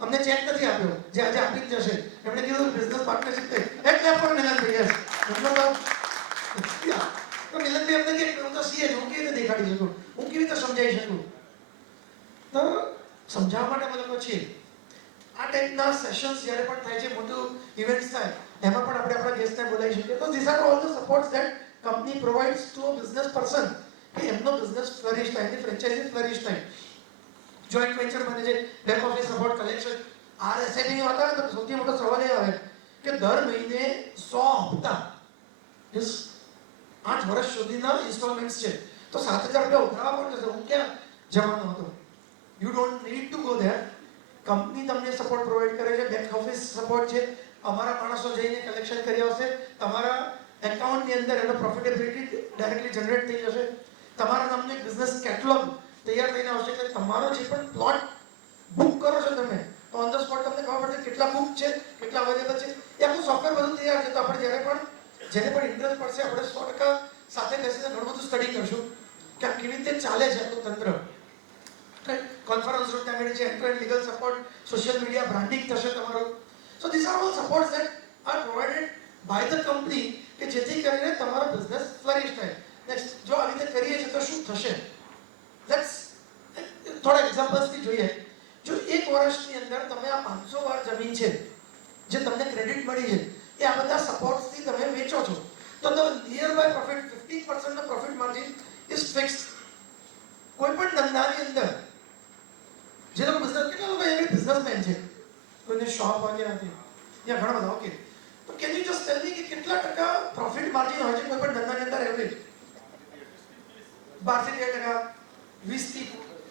અમને ચેક નથી આપ્યો જે આજે આપી જ જશે. એમણે કીધું બિઝનેસ પાર્ટનરશિપ થઈ એટલે પણ મિલનભાઈ યસ તો મિલનભાઈ એમને કે હું તો સીએ હું કેવી રીતે દેખાડી શકું, હું કેવી રીતે સમજાવી શકું. તો સમજાવવા માટે અમે લોકો છીએ. આ ટાઈપના સેશન્સ જ્યારે પણ થાય છે, મોટું ઇવેન્ટ્સ થાય એમાં પણ આપણે આપણા ગેસ્ટને બોલાવી શકીએ. તો this are all the supports that company provides to a business person કે એમનો બિઝનેસ ફ્લરિશ થાય, એની ફ્રેન્ચાઇઝી ફ્લરિશ થાય. જોઈન્ટ વેન્ચર બને છે, બેક ઓફિસ સપોર્ટ, કલેક્શન. RSAની વાત આવે તો સૌથી મોટો સવાલ એ આવે કે દર મહિને 100 હપ્તા 8 વર્ષ સુધીના ઇન્સ્ટોલમેન્ટ્સ છે. તો 7,000 રૂપિયા ઉઘરાવા પણ જશે. હું ક્યાં જવાનો હતો? You don't need to go there. Company તમને સપોર્ટ પ્રોવાઈડ કરે છે, બેક ઓફિસ સપોર્ટ છે. અમારા માણસો જઈને કલેક્શન કરી આવશે. તમારા એકાઉન્ટની અંદર એનો પ્રોફિટેબિલિટી ડાયરેક્ટલી જનરેટ થઈ જશે. તમારા નામનો એક બિઝનેસ કેટલોગ તૈયાર થઈને આવશે કે તમારો જે પણ પ્લોટ બુક કરો છો તમે તો ઓન ધ સ્પોટ તમને ખબર પડશે કેટલા બુક છે, કેટલા અવેલેબલ છે. એ આખું સોફ્ટવેર બધું તૈયાર છે. તો આપણે જ્યારે પણ જેને પણ ઇન્ટરેસ્ટ પડશે આપણે 100% સાથે બેસીને ઘણું બધું સ્ટડી કરશું કે આ કેવી રીતે ચાલે છે આખું તંત્ર. કોન્ફરન્સ રૂમ ત્યાં મળે છે, enter legal support, social media branding થશે તમારું. So this are all supports that are provided by the company કે જેથી કરીને તમારો બિઝનેસ ફ્લરિશ થાય. નેક્સ્ટ, જો આવી રીતે કરીએ છીએ તો શું થશે? લેટ્સ થોડા એક્ઝામ્પલ્સથી જોઈએ. જો એક વર્ષની અંદર તમે આ 500 વાર જમીન છે જે તમને ક્રેડિટ મળી છે એ આ બધા સપોર્ટ્સથી તમે વેચો છો તો ધ નિયર બાય પ્રોફિટ 50% નો પ્રોફિટ માર્જિન ઇઝ ફિક્સ્ડ. કોઈ પણ ધંધાની અંદર જે લોકો બિઝનેસ, કેટલા લોકો એવી બિઝનેસમેન છે, કોઈને શોપ વાગે નથી, ત્યાં ઘણા બધા. ઓકે, તો કેન યુ જસ્ટ ટેલ મી કે કેટલા ટકા પ્રોફિટ માર્જિન હોય છે કોઈ પણ ધંધાની અંદર એવરેજ? 12 થી 13%, 20 થી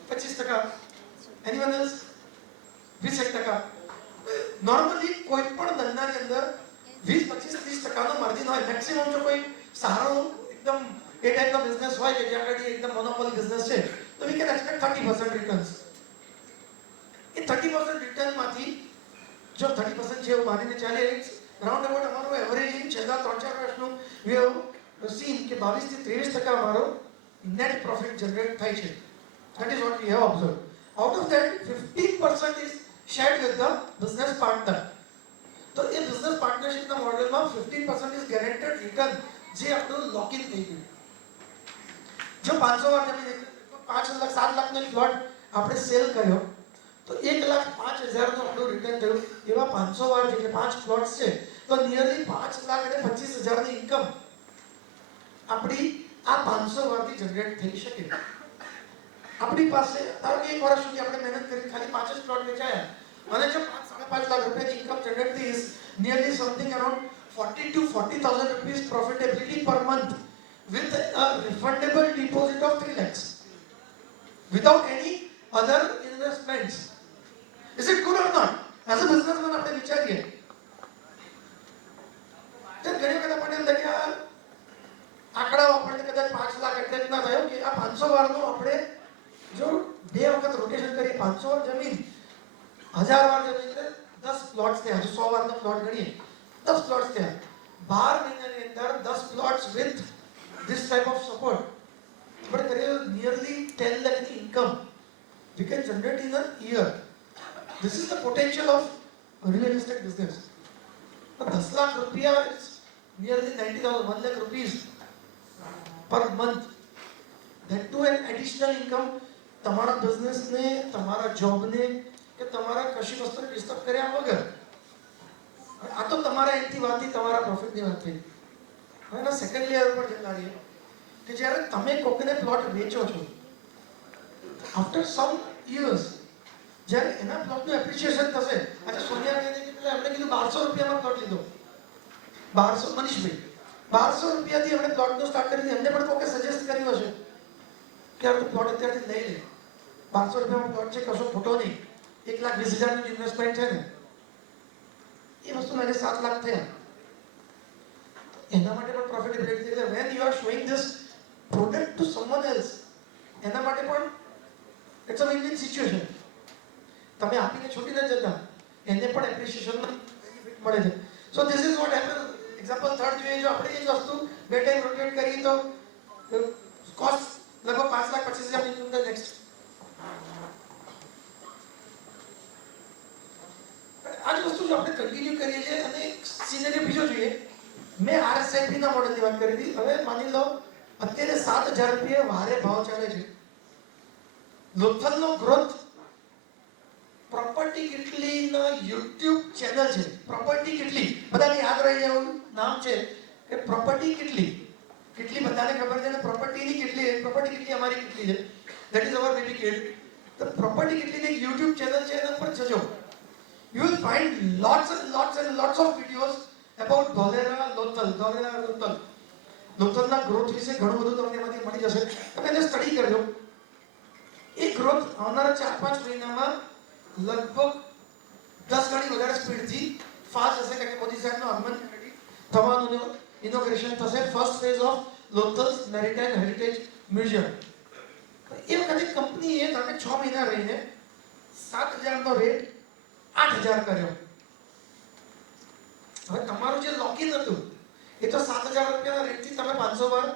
25%. Anyone else? 20% નોર્મલી કોઈ પણ ધંધાની અંદર 20, 25, 30% નો માર્જિન હોય મેક્સિમમ. જો કોઈ સારો એકદમ એ ટાઈપનો બિઝનેસ હોય કે જ્યાં આગળ એકદમ મોનોપોલી બિઝનેસ છે તો વી કેન એક્સપેક્ટ 30% રિટર્ન્સ. એ 30% રિટર્નમાંથી જો 30% છે એવું માનીને ચાલે, રાઉન્ડ અબાઉટ અમારું એવરેજ છેલ્લા 3-4 વર્ષનું વી હેવ સીન કે 22 થી 23% અમારો નેટ પ્રોફિટ જનરેટ થાય છે. That is what we have observed. Out of that, 15% is shared with the business partner. તો એ બિઝનેસ પાર્ટનરશિપના મોડેલમાં 15% is guaranteed return જે આપણું લોક ઇન થઈ ગયું. જો 500 વાર જમીન 5 લાખ 7 લાખનો એક પ્લોટ આપણે સેલ કર્યો તો 1,05,000 નું આપણું રિટર્ન થયું. એવા 500 વાર એટલે 5 પ્લોટ્સ છે તો નિયરલી 5,25,000 ની ઇન્કમ આપણી આ 500 વારથી જનરેટ થઈ શકે. આપણી પાસે ધારો કે 1 વર્ષ સુધી આપણે મહેનત કરી ખાલી 5 જ પ્લોટ વેચાયા અને જો 5-5.5 લાખ રૂપિયાની ઇન્કમ જનરેટ થઈ is nearly something around 40,000 to 40,000 rupees profitability per month with a refundable deposit of 3 lakhs without any other investments. Is it good or not? As a businessman આપણે વિચારીએ તો ઘણી વખત આપણને એમ થાય કે આંકડાઓ આપણને કદાચ 5 લાખ એટલે જ ના થયો કે આ 500 વારનો આપણે જો 2 વખત રોટેશન કરીએ 500 વાર જમીન 1000 વાર જમીન એટલે 10 પ્લોટ્સ થયા. જો 100 વારનો પ્લોટ ગણીએ 10 પ્લોટ્સ થયા. 12 મહિનાની અંદર 10 plots with this type of support આપણે કરીએ નિયરલી 10 lakh ની income we can generate in a year. This is the potential of real estate business. 10 lakh rupiah is nearly 90,000, 1 lakh rupees per month. That too an additional income. તમારા બિઝનેસને, તમારા જોબને કે તમારા કશી વસ્તુને disturb કર્યા વગર. આ તો તમારા એનથી વાતથી તમારા પ્રોફિટની વાત થઈ. હવે એના સેકન્ડ લેયર પર જતા રહીએ કે જ્યારે તમે કોકને પ્લોટ વેચો છો આફ્ટર સમ યર્સ જ્યારે એના પ્લોટનું એપ્રિસિએશન થશે. આજે સોનિયાબેને કેટલા એમણે કીધું 1200 રૂપિયામાં પ્લોટ લીધો. 1200, મનીષભાઈ 1200 રૂપિયાથી એમણે પ્લોટનું સ્ટાર્ટ કરી દીધું. એમને પણ કોકે સજેસ્ટ કર્યું હશે કે આ પ્લોટ અત્યારથી લઈ લે. 1200 રૂપિયામાં પ્લોટ છે, કશો ખોટો નહીં. 1,20,000 નું ઇન્વેસ્ટમેન્ટ છે ને એ વસ્તુ લઈને 7 લાખ થયા. એના માટે પણ પ્રોફિટેબિલિટી એટલે when you are showing this product to someone else એના માટે પણ it's a win-win situation. તમે આપીને છૂટી ન જતા, એને પણ એપ્રિસિએશન બેનિફિટ મળે છે. So this is what happen. Example third જોઈએ, જો આપણે એ જ વસ્તુ 2 ટાઈમ રોટેટ કરીએ તો કોસ્ટ લગભગ 5,25,000 ની અંદર. નેક્સ્ટ વસ્તુ જો આપણે કન્ટિન્યુ કરીએ છીએ અને સિનેરિયો બીજો જોઈએ. મેં RSIP ના મોડલની વાત કરી હતી. હવે માની લો અત્યારે 7,000 રૂપિયા વારે ભાવ ચાલે છે. લોથલનો ગ્રોથ પ્રોપર્ટી કેટલીના YouTube ચેનલ છે. પ્રોપર્ટી કેટલી બધાને યાદ રહી જાય એવું નામ છે કે પ્રોપર્ટી કેટલી બધાને ખબર છે ને પ્રોપર્ટીની કેટલી અમારી કેટલી છે. That is our baby kid. તો પ્રોપર્ટી કેટલીની YouTube ચેનલ છે એના પર જજો. You will find lots of videos about Dholera Lothal. લોથલના ગ્રોથ વિશે ઘણું બધું તમને એમાંથી મળી જશે. તમે એને સ્ટડી કરજો. એ ગ્રોથ આવનારા 4-5 મહિનામાં લગભગ 10 ગણી વધારે સ્પીડથી ફાસ્ટ હશે કારણ કે મોદી સાહેબનું આગમન થવાનું, ઇનોગ્રેશન થશે ફર્સ્ટ ફેઝ ઓફ લોથલ્સ મેરીટાઇમ હેરિટેજ મ્યુઝિયમ. એ વખતે કંપનીએ તમે 6 મહિના રહીને 7,000 નો રેટ 8,000 કર્યો. હવે તમારું જે લોકિન હતું એ તો 7,000 રૂપિયાના રેટથી તમે 500 વાર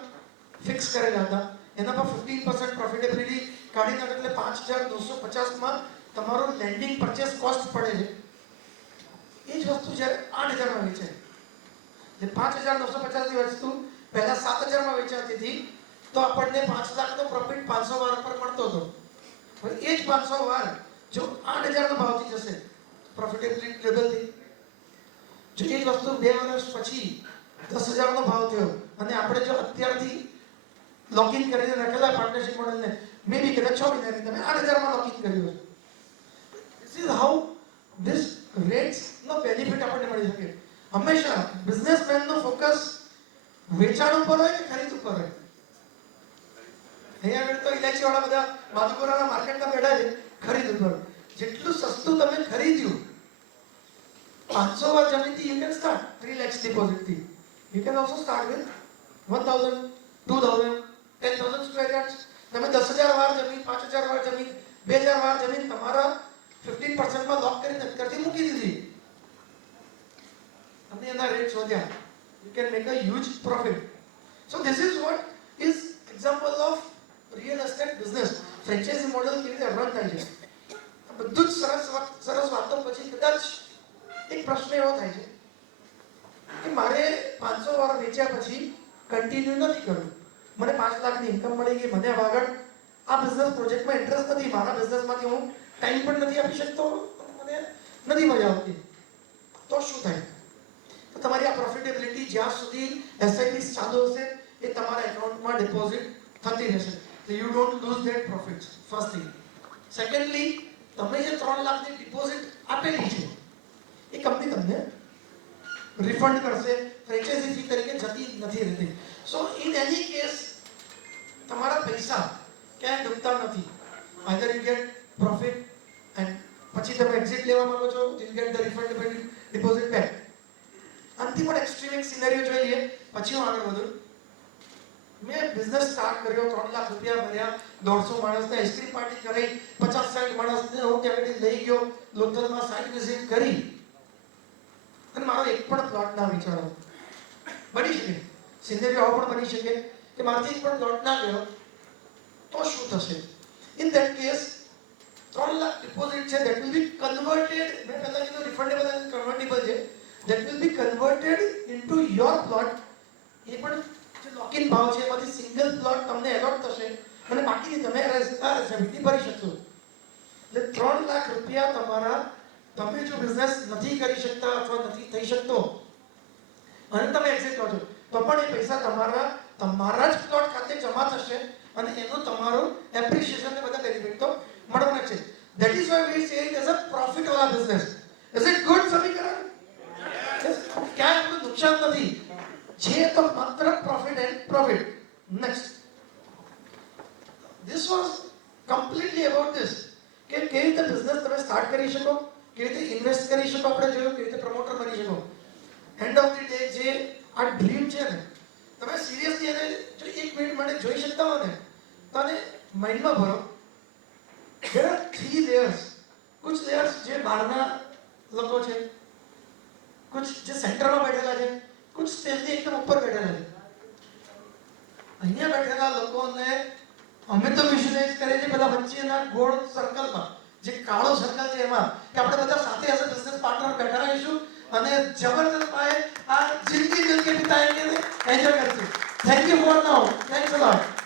ફિક્સ કરેલા હતા. એના પર 15% પ્રોફિટેબિલિટી કાઢી નાખો એટલે 5,250 માં તમારું લેન્ડિંગ પરચેસ કોસ્ટ પડે છે. એ જ વસ્તુ જ્યારે 8,000 માં વેચાય, જે 5,950 ની વસ્તુ પહેલા 7,000 માં વેચાતી હતી તો આપણને 5 લાખનો પ્રોફિટ 500 વાર પર મળતો હતો. હવે એ જ 500 વાર જો 8,000 નો ભાવથી જશે પ્રોફિટેબિલિટી ડબલ થઈ. જો એ જ વસ્તુ 2 વર્ષ પછી 10,000 નો ભાવ થયો અને આપણે જો અત્યારથી લોગિન કરીને રાખેલા પાર્ટનરશિપ મોડલને મે બી કદાચ 6 મહિનાની તમે 8,000 માં લોગિન કર્યું છે. This is how this rates નો બેનિફિટ આપણને મળી શકે. હંમેશા બિઝનેસમેન નો ફોકસ વેચાણ ઉપર હોય કે ખરીદ ઉપર હોય. અહીંયા આગળ તો ઇલાયચી વાળા બધા માધુપુરાના માર્કેટમાં બેઠા છે ખરીદ ઉપર. જેટલું સસ્તું તમે ખરીદ્યું 500 વાર જમીનથી you can start 3 lakhs deposit થી. You can also start with 1,000, 2,000, 10,000 square yards. તમે 10,000 વાર જમીન, 5,000 વાર જમીન, 2,000 વાર જમીન તમારા 15% માં લોક કરીને અત્યારથી મૂકી દીધી. તમે એના રેટ શોધ્યા. You can make a huge profit. So this is what is example of real estate business. Franchise model કેવી રીતે રન થાય છે. બધું જ સરસ વાતો પછી કદાચ એક પ્રશ્ન એવો થાય છે કે મારે 500 વાર વેચ્યા પછી કન્ટિન્યુ નથી કરવું. મને 5 લાખની ઇન્કમ મળી ગઈ, મને આગળ આ બિઝનેસ પ્રોજેક્ટમાં ઇન્ટરેસ્ટ નથી, મારા બિઝનેસમાંથી હું ટાઈમ પણ નથી આપી શકતો, મને નથી મજા આવતી, તો શું થાય? તો તમારી આ પ્રોફિટેબિલિટી જ્યાં સુધી એસઆઈપી ચાલુ હશે એ તમારા એકાઉન્ટમાં ડિપોઝિટ થતી રહેશે. So you don't lose that profit. First thing. Secondly, તમે જે 3 લાખની ડિપોઝિટ આપેલી છે એ કંપની તમને રિફંડ કરશે, ફ્રેન્ચાઇઝી ફી તરીકે જતી નથી રહેતી. સો ઇન એની કેસ તમારા પૈસા ક્યાંય ડૂબતા નથી. Either you get profit and પછી તમે એક્ઝિટ લેવા માંગો છો, you get the refundable deposit back. આનાથી પણ એક્સ્ટ્રીમ એક સિનેરિયો જોઈ લઈએ પછી હું આગળ વધું. મેં બિઝનેસ સ્ટાર્ટ કર્યો, 3 લાખ રૂપિયા ભર્યા, 150 માણસને આઈસ્ક્રીમ પાર્ટી કરી, 50-60 માણસને હું ત્યાંથી લઈ ગયો, લોથલમાં સાઇટ વિઝિટ કરી અને મારો એક પણ પ્લોટ ના વિચારો. બની શકે સિનેરિયો આવો પણ બની શકે કે મારાથી એક પણ પ્લોટ ના ગયો તો શું થશે? In that case 3 lakh deposit છે that will be converted, મેં પહેલા કીધું રિફંડેબલ અને કન્વર્ટેબલ છે, that will be converted into your plot. એ પણ જે લોક ઇન ભાવ છે એમાંથી સિંગલ પ્લોટ તમને એલોટ થશે અને બાકીની તમે RSIP ભરી શકશો. એટલે 3 લાખ રૂપિયા તમારા, તમે જો બિઝનેસ નથી કરી શકતા અથવા નથી થઈ શકતો અને તમે એક્ઝિટ લો છો તો પણ એ પૈસા તમારા જ પ્લોટ ખાતે જમા થશે અને એનું તમારું એપ્રિશિએશન ને બધા બેનિફિટ તો મળવાના છે. That is why we say it as a profit વાળા બિઝનેસ. Is it good, સમીકરણ? ક્યાંય આપણું નુકસાન નથી, છે તો માત્ર profit and profit. Next, this was completely about this કે કેવી રીતે બિઝનેસ તમે સ્ટાર્ટ કરી શકો, કેવી રીતે ઇન્વેસ્ટ કરી શકો, આપણે જોયું કેવી રીતે પ્રમોટર બની શકો. એન્ડ ઓફ ધી ડે જે આ ડ્રીમ છે ને, તમે સિરિયસલી એને જો 1 મિનિટ માટે જોઈ શકતા હો ને તો આને માઇન્ડમાં ભરો. there are 3 layers. कुछ layers જે બહારના લોકો છે, कुछ જે સેન્ટરમાં બેઠેલા છે, कुछ સ્ટેજની એકદમ ઉપર બેઠેલા છે. અહીંયા બેઠેલા લોકોને અમે તો વિઝ્યુઅલાઇઝ કરીએ છીએ પેલા વચ્ચેના ગોળ સર્કલમાં, જે કાળો સર્કલ છે એમાં, કે આપણે બધા સાથે એઝ અ બિઝનેસ પાર્ટનર બેઠા રહીશું जबरदस्त भाई, जिंदगी मिलके बिताएंगे, एंजॉय करते। Thank you for now, thanks a lot.